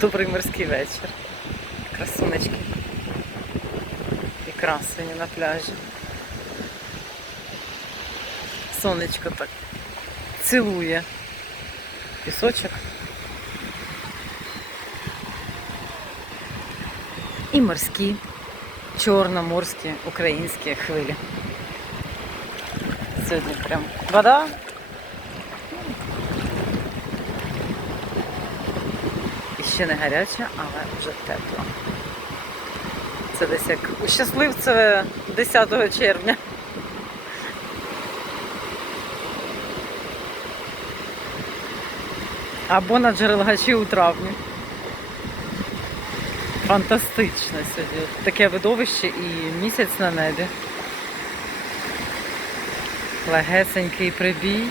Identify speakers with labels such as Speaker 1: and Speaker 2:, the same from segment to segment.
Speaker 1: Добрий морський вечір. Красунечки. І красені на пляжі. Сонечко так цілує. Пісочок. І морські, чорноморські, українські хвилі. Сьогодні прям вода. Ще не гаряча, але вже тепла. Це десь як у щасливцеве 10 червня. Або на Джерелгачі у травні. Фантастично сьогодні. Таке видовище і місяць на небі. Легесенький прибій.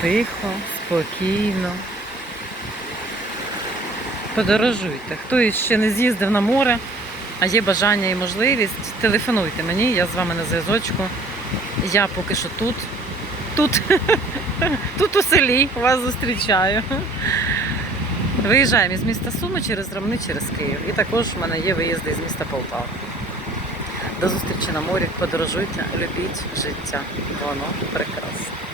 Speaker 1: Тихо, спокійно. Подорожуйте. Хто ще не з'їздив на море, а є бажання і можливість, телефонуйте мені, я з вами на зв'язочку. Я поки що тут. Тут, тут у селі вас зустрічаю. Виїжджаємо із міста Суми через Ромни, через Київ. І також в мене є виїзди з міста Полтава. До зустрічі на морі. Подорожуйте, любіть життя. Воно прекрасне.